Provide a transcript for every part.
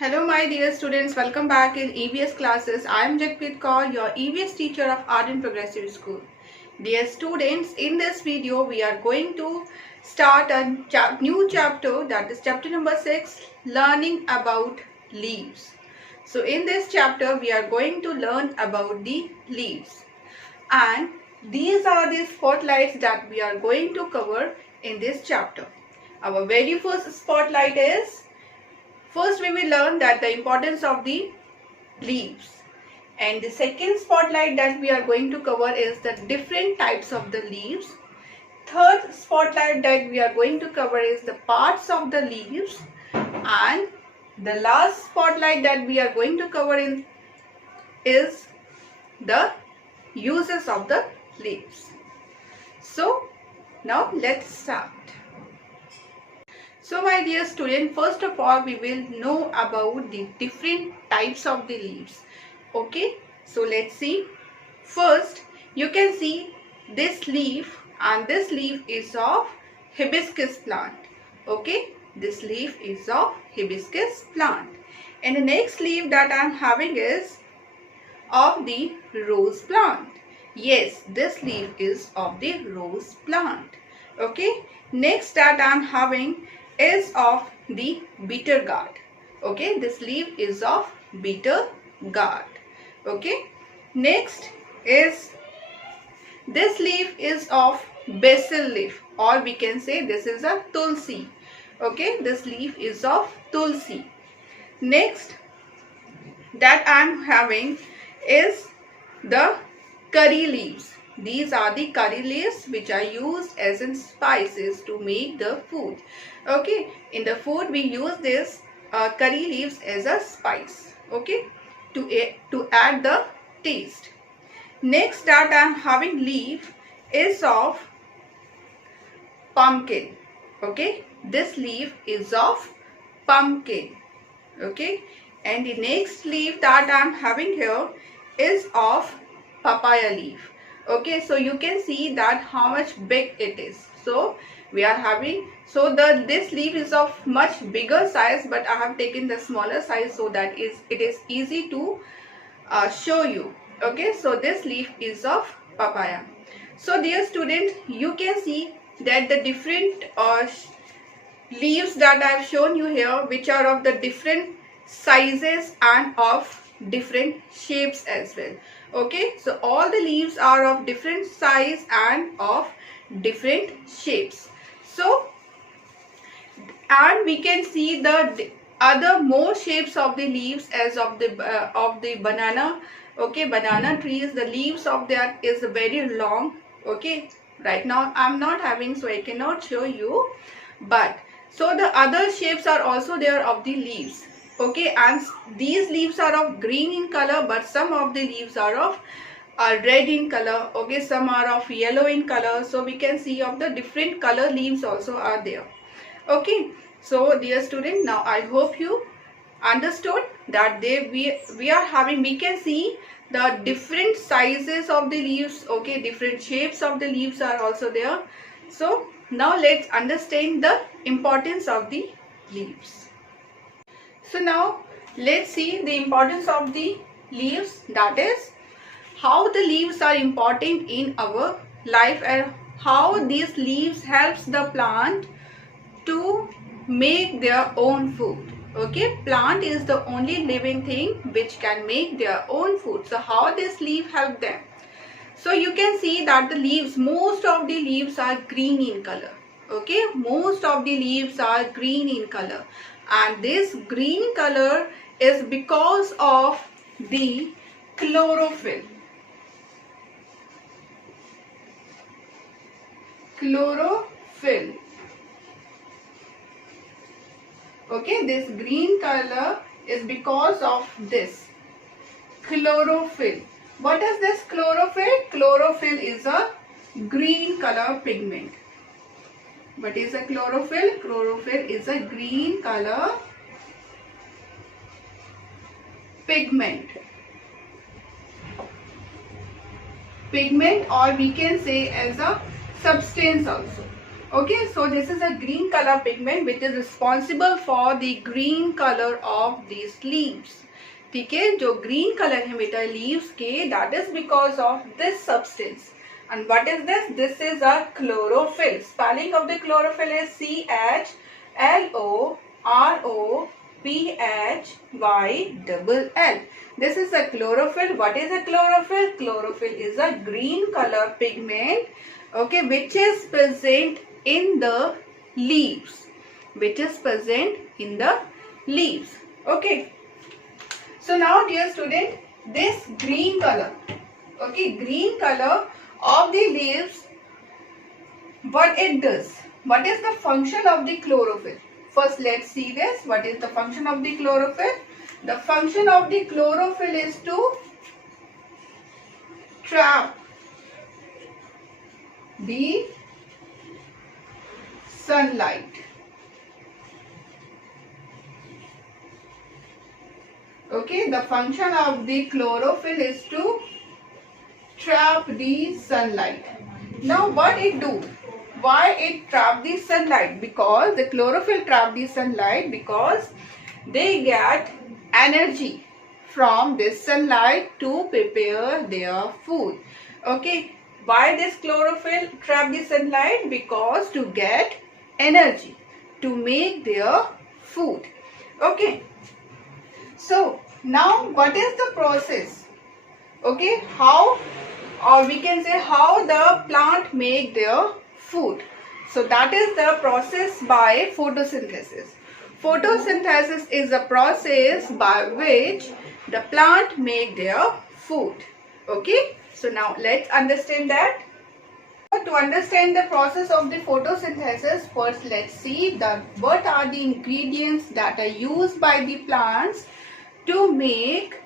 Hello my dear students, welcome back in EVS classes. I am Jagpreet Kaur, your EVS teacher of Art and Progressive School. Dear students, in this video we are going to start a new chapter, that is chapter number 6, learning about leaves. So in this chapter we are going to learn about the leaves, and these are the spotlights that we are going to cover in this chapter. Our very first spotlight is, first we will learn that the importance of the leaves, and the second spotlight that we are going to cover is the different types of the leaves. Third spotlight that we are going to cover is the parts of the leaves, and the last spotlight that we are going to cover is the uses of the leaves. So now let's start. So my dear student, first of all we will know about the different types of the leaves. Okay, so let's see. First you can see this leaf, and this leaf is of hibiscus plant. Okay, this leaf is of hibiscus plant. And the next leaf that I am having is of the rose plant. Yes, this leaf is of the rose plant. Okay, next that I am having is of the bitter gourd. Okay, this leaf is of bitter gourd. Okay, next is this leaf is of basil leaf, or we can say this is a tulsi. Okay, this leaf is of tulsi. Next that I am having is the curry leaves. These are the curry leaves which are used as in spices to make the food. Okay, in the food we use this curry leaves as a spice. Okay, to add the taste. Next that I am having leaf is of pumpkin. Okay, this leaf is of pumpkin. Okay, and the next leaf that I am having here is of papaya leaf. Okay, so you can see that how much big it is. So we are having, so this leaf is of much bigger size, but I have taken the smaller size so that it is easy to show you. Okay, so this leaf is of papaya. So dear student, you can see that the different leaves that I have shown you here, which are of the different sizes and of different shapes as well. Okay, so all the leaves are of different size and of different shapes. So, and we can see the other more shapes of the leaves as of the banana. Okay, banana trees, the leaves of that is very long. Okay, right now I am not having, so I cannot show you, but so the other shapes are also there of the leaves. Okay, and these leaves are of green in color, but some of the leaves are of red in color. Okay, some are of yellow in color. So we can see of the different color leaves also are there. Okay, so dear student, now I hope you understood that we are having, we can see the different sizes of the leaves. Okay, different shapes of the leaves are also there. So now let's understand the importance of the leaves. So now let's see the importance of the leaves, that is how the leaves are important in our life and how these leaves helps the plant to make their own food. Okay, plant is the only living thing which can make their own food. So how this leaf help them? So you can see that the leaves, most of the leaves are green in color. Okay, most of the leaves are green in color, and this green color is because of the chlorophyll. Chlorophyll. Okay, this green color is because of this chlorophyll. What is this chlorophyll? Chlorophyll is a green color pigment. What is a chlorophyll? Chlorophyll is a green color pigment. Pigment, or we can say as a substance also. Okay, so this is a green color pigment which is responsible for the green color of these leaves. ठीक है, जो green color है बेटा leaves के, that is because of this substance. And what is this? This is a chlorophyll. Spelling of the chlorophyll is CHLOROPHYLL. This is a chlorophyll. What is a chlorophyll? Chlorophyll is a green color pigment, okay, which is present in the leaves. Which is present in the leaves. Okay. So now, dear student, this green color, okay, green color of the leaves, what it does? What is the function of the chlorophyll? First, let's see this. What is the function of the chlorophyll? The function of the chlorophyll is to trap the sunlight. Okay, the function of the chlorophyll is to trap the sunlight. Now what it do? Why it trap the sunlight? Because the chlorophyll trap the sunlight because they get energy from this sunlight to prepare their food. Okay, why this chlorophyll trap the sunlight? Because to get energy to make their food. Okay, so now what is the process? Okay, how, or we can say how the plant make their food. So that is the process by photosynthesis. Photosynthesis is the process by which the plant make their food. Okay, so now let's understand that. To understand the process of the photosynthesis, first let's see that what are the ingredients that are used by the plants to make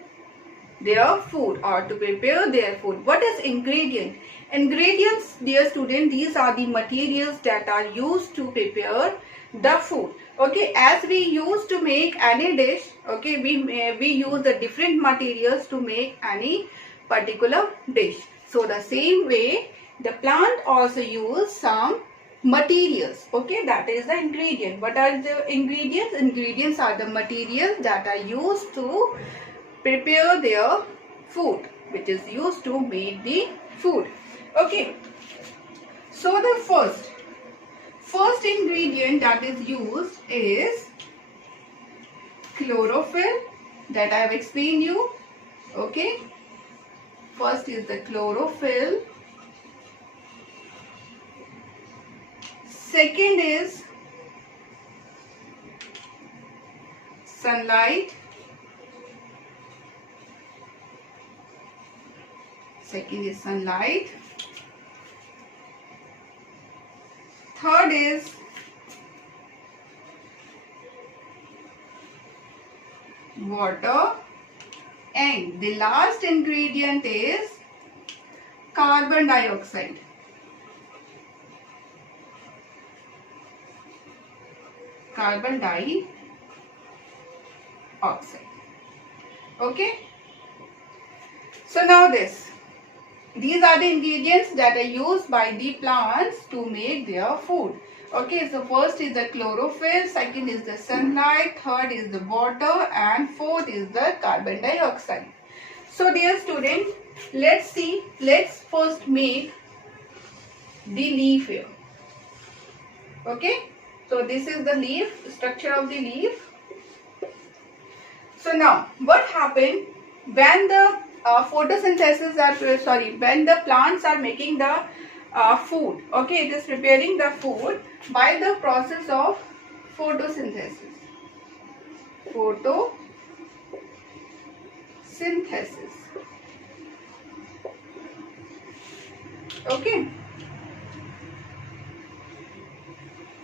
their food or to prepare their food. What is ingredient? Ingredients, dear student, these are the materials that are used to prepare the food. Okay, as we use to make any dish, okay, we use the different materials to make any particular dish. So the same way, the plant also use some materials. Okay, that is the ingredient. What are the ingredients? Ingredients are the materials that are used to prepare their food, which is used to make the food. Okay, so the first ingredient that is used is chlorophyll, that I have explained you. Okay, first is the chlorophyll. Second is sunlight. Second is sunlight. Third is water. And the last ingredient is carbon dioxide. Carbon dioxide. Okay. So now these are the ingredients that are used by the plants to make their food. Okay, so first is the chlorophyll, second is the sunlight, third is the water, and fourth is the carbon dioxide. So dear student, let's first make the leaf here. Okay, so this is the leaf, structure of the leaf. So now what happened when the when the plants are making the food, okay, it is preparing the food by the process of photosynthesis. Okay,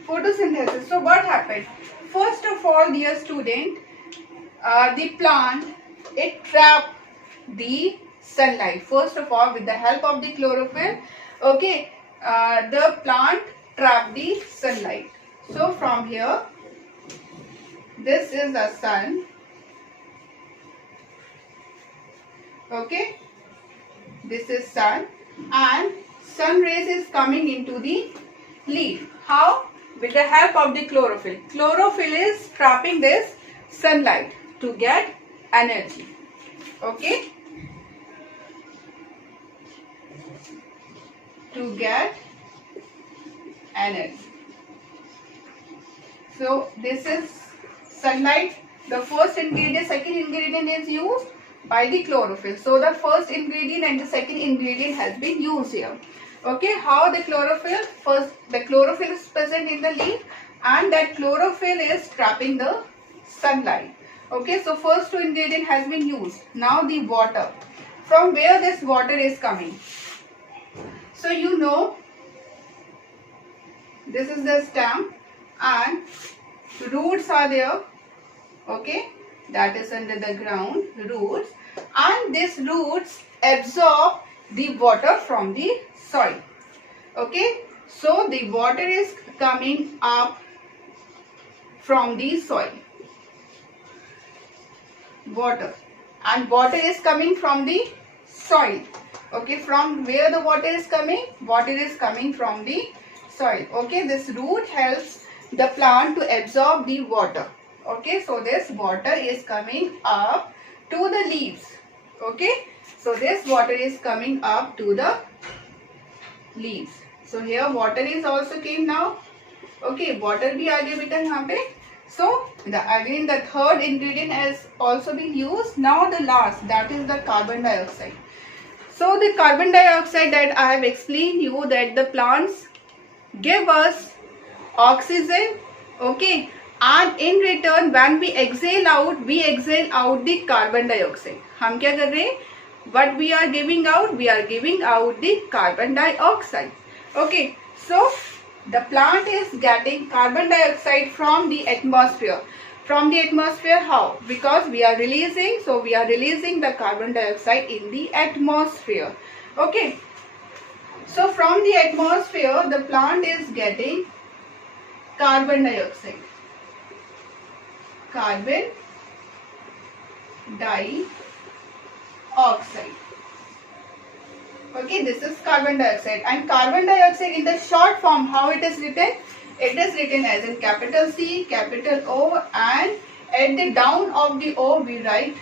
photosynthesis. So what happened? First of all, dear student, the plant, it trapped the sunlight. First of all, with the help of the chlorophyll, okay, the plant trapped the sunlight. So from here, this is the sun. Okay, this is sun, and sun rays is coming into the leaf. How? With the help of the chlorophyll. Chlorophyll is trapping this sunlight to get energy. Okay? To get energy. So this is sunlight. The first ingredient, second ingredient is used by the chlorophyll. So the first ingredient and the second ingredient has been used here. Okay, how the chlorophyll? First, the chlorophyll is present in the leaf and that chlorophyll is trapping the sunlight. Okay, so first two ingredient has been used. Now the water. From where this water is coming? So you know, this is the stem and roots are there. Okay, that is under the ground, roots, and these roots absorb the water from the soil. Okay, so the water is coming up from the soil. Water, and water is coming from the soil. Okay, from where the water is coming? Water is coming from the soil. Okay, this root helps the plant to absorb the water. Okay, so this water is coming up to the leaves. Okay, so this water is coming up to the leaves. So here water is also came now. Okay, water bhi aage beta yahan pe. So again the third ingredient has also been used. Now the last, that is the carbon dioxide. So the carbon dioxide that I have explained you that the plants give us oxygen. Okay, and in return when we exhale out the carbon dioxide. हम क्या कर रहे हैं? What we are giving out? We are giving out the carbon dioxide. Okay, so the plant is getting carbon dioxide from the atmosphere. From the atmosphere how? Because we are releasing, so we are releasing the carbon dioxide in the atmosphere. Okay, so from the atmosphere the plant is getting carbon dioxide. Carbon dioxide. Okay, this is carbon dioxide, and carbon dioxide in the short form, how it is written? It is written as in capital C, capital O, and at the down of the O we write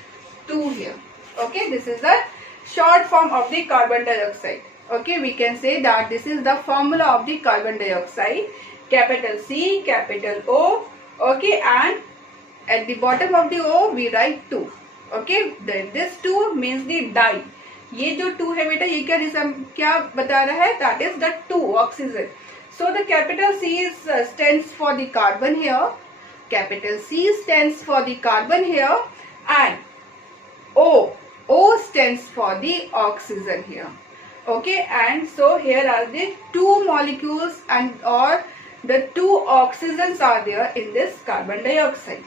2 here. Okay, this is the short form of the carbon dioxide. Okay, we can say that this is the formula of the carbon dioxide. Capital C, capital O. Okay, and at the bottom of the O we write 2. Okay, this 2 means the di. ये जो 2 है बेटा, ये क्या बता रहा है? That is the 2 oxygen. So the capital C is stands for the carbon here. Capital C stands for the carbon here, and O stands for the oxygen here. Okay, and so here are the 2 molecules and or the 2 oxygens are there in this carbon dioxide.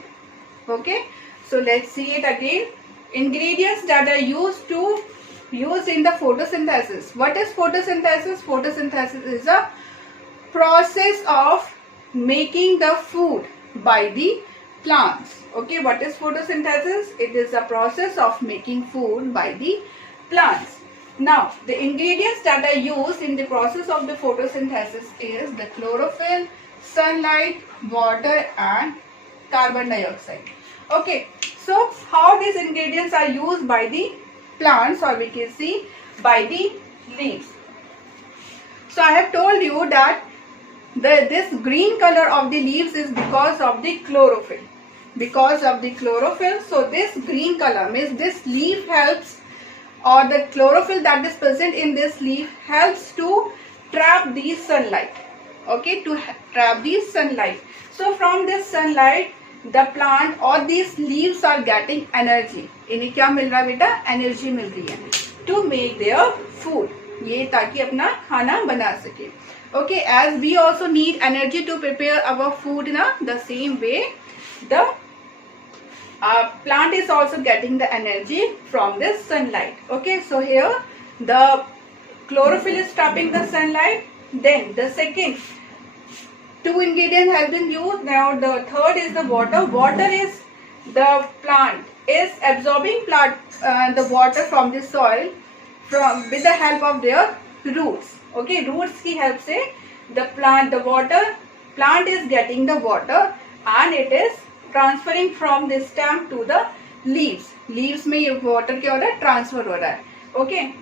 Okay, so let's see it again. Ingredients that are used in the photosynthesis. What is photosynthesis? Photosynthesis is a process of making the food by the plants. Okay, what is photosynthesis? It is a process of making food by the plants. Now, the ingredients that are used in the process of the photosynthesis is the chlorophyll, sunlight, water, and carbon dioxide. Okay, so how these ingredients are used by the plants, or we can see by the leaves. So I have told you that this green color of the leaves is because of the chlorophyll. Because of the chlorophyll, so this green color means this leaf helps, or the chlorophyll that is present in this leaf helps to trap the sunlight. Okay, to trap the sunlight. So from this sunlight the plant or these leaves are getting energy. इन्हें क्या मिल रहा है बेटा? Energy मिल रही है to make their food. ये ताकि अपना खाना बना सके. Okay, as we also need energy to prepare our food in the same way, the plant is also getting the energy from this sunlight. Okay, so here the chlorophyll is trapping the sunlight. Then the second 2 ingredients have been used. Now the third is the water. Water is the plant is absorbing the water from the soil with the help of their roots. Okay, roots की help से the plant is getting the water and it is transferring from the stem to the leaves में ये water क्या हो रहा है, transfer हो रहा है. Okay.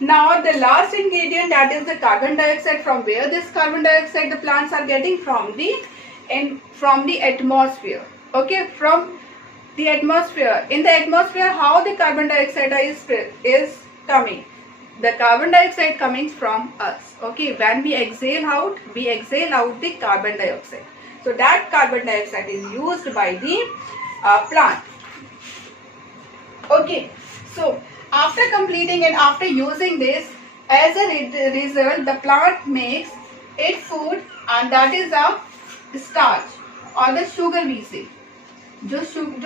Now the last ingredient, that is the carbon dioxide. From where this carbon dioxide the plants are getting? From the atmosphere. Okay, from the atmosphere. In the atmosphere, how the carbon dioxide is coming? The carbon dioxide coming from us. Okay, when we exhale out the carbon dioxide. So that carbon dioxide is used by the plant. Okay, so after completing and after using this, as a result, the plant makes its food, and that is the starch or the sugar we say. जो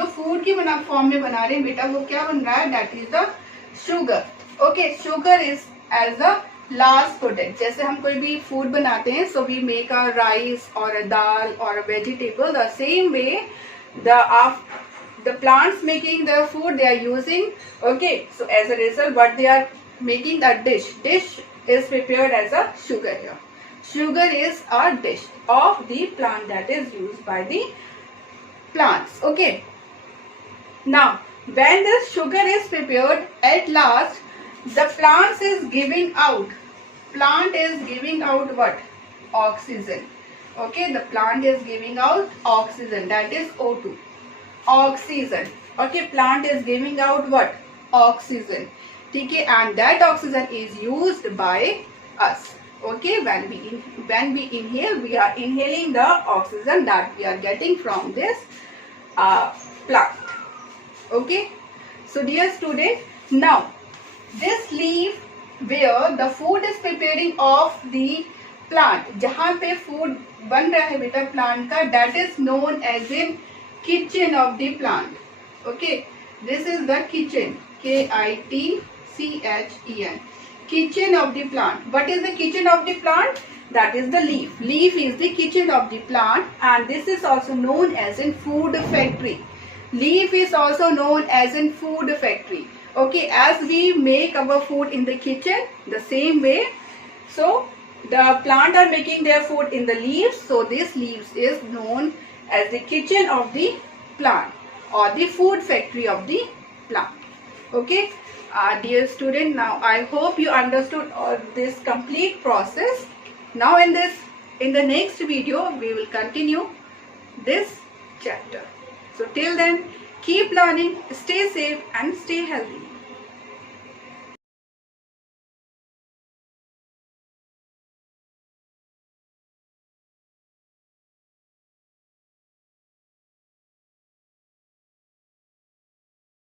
food की form में बना रहे हैं बेटा, वो क्या बन रहा है? That is the sugar. Okay, sugar is as the last product. जैसे हम कोई भी food बनाते हैं, so we make a rice or a dal or a vegetable. The same way, the plants making the food, they are using. Okay, so as a result, what they are making, the dish is prepared as a sugar here. Sugar is a dish of the plant that is used by the plants. Okay, now when the sugar is prepared, at last the plant is giving out what? Oxygen. Okay, the plant is giving out oxygen, that is O2. Oxygen. Okay, plant is giving out what? Oxygen. Okay, and that oxygen is used by us. Okay, when we inhale, we are inhaling the oxygen that we are getting from this plant. Okay, so dear student, now this leaf where the food is preparing of the plant, जहाँ पे food बन रहा है बेटा plant का, that is known as in kitchen of the plant. Okay, this is the kitchen, kitchen, kitchen of the plant. What is the kitchen of the plant? That is the leaf. Leaf is the kitchen of the plant, and this is also known as in food factory. Leaf is also known as in food factory. Okay, as we make our food in the kitchen, the same way, so the plant are making their food in the leaves, so this leaves is known as the kitchen of the plant or the food factory of the plant. Okay, dear student, now I hope you understood this complete process. Now in the next video we will continue this chapter. So till then, keep learning, stay safe and stay healthy.